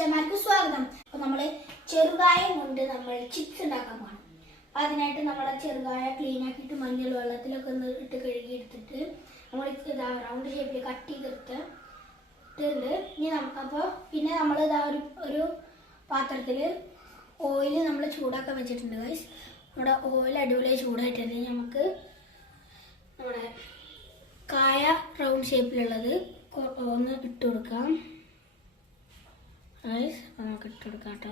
അച്ഛന്മാർക്ക് സ്വാഗതം. അപ്പോൾ നമ്മൾ ചെറുകായ കൊണ്ട് നമ്മൾ ചിപ്സ് ഉണ്ടാക്കാൻ പോകണം. അപ്പോൾ അതിനായിട്ട് നമ്മളെ ചെറുകായ ക്ലീൻ ആക്കിയിട്ട് മഞ്ഞൾ വെള്ളത്തിലൊക്കെ ഒന്ന് ഇട്ട് കഴുകി എടുത്തിട്ട് നമ്മൾ ഇതാ റൗണ്ട് ഷേപ്പിൽ കട്ട് ചെയ്തെടുത്തിട്ടുണ്ട്. ഇനി അപ്പോൾ പിന്നെ നമ്മൾ ഇതാ ഒരു പാത്രത്തിൽ ഓയിൽ നമ്മൾ ചൂടാക്കാൻ വെച്ചിട്ടുണ്ട് ഗൈസ്. നമ്മുടെ ഓയിൽ അടിപൊളിയായി ചൂടായിട്ടുണ്ട്. നമുക്ക് നമ്മുടെ കായ റൗണ്ട് ഷേപ്പിലുള്ളത് ഒന്ന് ഇട്ട് കൊടുക്കാം. നമുക്ക് ഇട്ട് കൊടുക്കാം കേട്ടോ.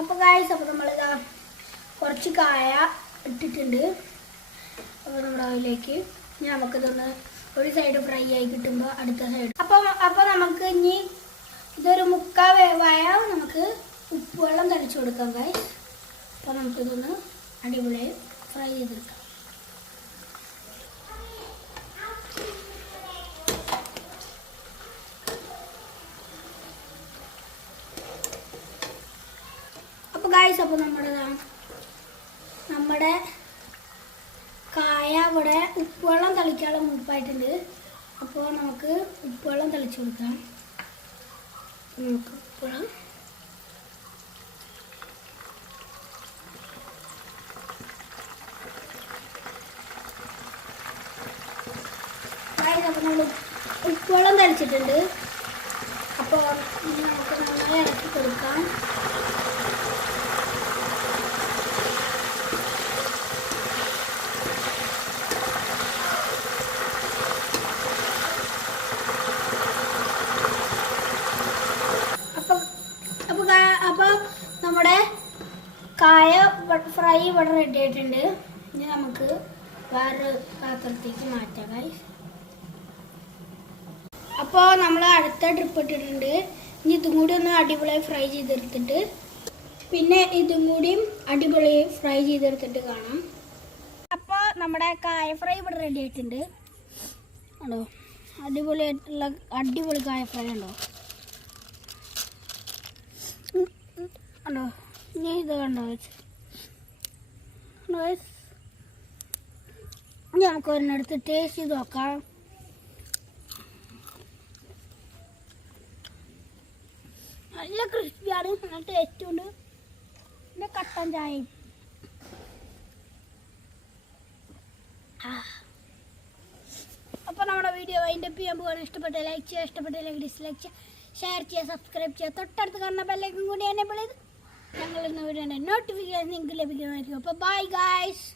അപ്പോൾ ഗൈസ്, അപ്പോൾ നമ്മളിതാ കുറച്ച് കായ ഇട്ടിട്ടുണ്ട്. അപ്പോൾ നമ്മുടെ അതിലേക്ക് ഇനി നമുക്കിതൊന്ന് ഒരു സൈഡ് ഫ്രൈ ആയി കിട്ടുമ്പോൾ അടുത്ത സൈഡ് അപ്പോൾ നമുക്ക് ഇനി ഇതൊരു മുക്കാൽ വേവായ നമുക്ക് ഉപ്പുവെള്ളം തളിച്ചു കൊടുക്കാം ഗൈസ്. അപ്പോൾ നമുക്കിതൊന്ന് അടിപൊളിയായി ഫ്രൈ ചെയ്തെടുക്കാം. അപ്പോൾ ഗൈസ്, അപ്പോൾ നമ്മുടെ കായ ഇവിടെ ഉപ്പുവെള്ളം തളിക്കാനുള്ള മുമ്പായിട്ടുണ്ട്. അപ്പോൾ നമുക്ക് ഉപ്പുവെള്ളം തളിച്ചു കൊടുക്കാം. നമുക്ക് ഉപ്പുവെള്ളം അപ്പോൾ നമ്മൾ ഉപ്പുവെള്ളം തളിച്ചിട്ടുണ്ട്. അപ്പോൾ നമുക്ക് നന്നായി ഇറക്കി കൊടുക്കാം. അപ്പോൾ നമ്മുടെ കായ ഫ്രൈ ഇവിടെ റെഡി ആയിട്ടുണ്ട്. ഇനി നമുക്ക് വേറൊരു പാത്രത്തേക്ക് മാറ്റാം ഗൈസ്. അപ്പോൾ നമ്മൾ അടുത്ത ട്രിപ്പ് ഇട്ടിട്ടുണ്ട്. ഇനി ഇതും കൂടി ഒന്ന് അടിപൊളിയായി ഫ്രൈ ചെയ്തെടുത്തിട്ട് പിന്നെ ഇതും കൂടിയും അടിപൊളിയായി ഫ്രൈ ചെയ്തെടുത്തിട്ട് കാണാം. അപ്പോൾ നമ്മുടെ കായ ഫ്രൈ ഇവിടെ റെഡി ആയിട്ടുണ്ട്. ഉണ്ടോ, അടിപൊളി കായ ഫ്രൈ ഉണ്ടോ ഉണ്ടോ. ഇനി ഇത് കണ്ടോ നമുക്ക് ഒരെണ്ണെടുത്ത് ടേസ്റ്റ് ചെയ്ത് നോക്കാം. നല്ല ക്രിസ്പിയാണ്, നല്ല ടേസ്റ്റും ഉണ്ട്. പിന്നെ കട്ടൻ ചായയും. അപ്പോൾ നമ്മുടെ വീഡിയോ അതിൻ്റെ ചെയ്യാൻ പോകാൻ ഇഷ്ടപ്പെട്ട ലൈക്ക് ചെയ്യുക, ഇഷ്ടപ്പെട്ടില്ലെങ്കിൽ ഡിസ്ലൈക്ക് ചെയ്യുക, ഷെയർ ചെയ്യുക, സബ്സ്ക്രൈബ് ചെയ്യുക. തൊട്ടടുത്ത് കാണുന്ന ബെല്ലൈക്കൺ കൂടി എനേബിൾ ചെയ്ത് ഞങ്ങൾ ഇന്ന് വീഡിയോയുടെ നോട്ടിഫിക്കേഷൻ നിങ്ങൾക്ക് ലഭിക്കുന്നതായിരിക്കും. അപ്പോൾ ബൈ ഗൈസ്.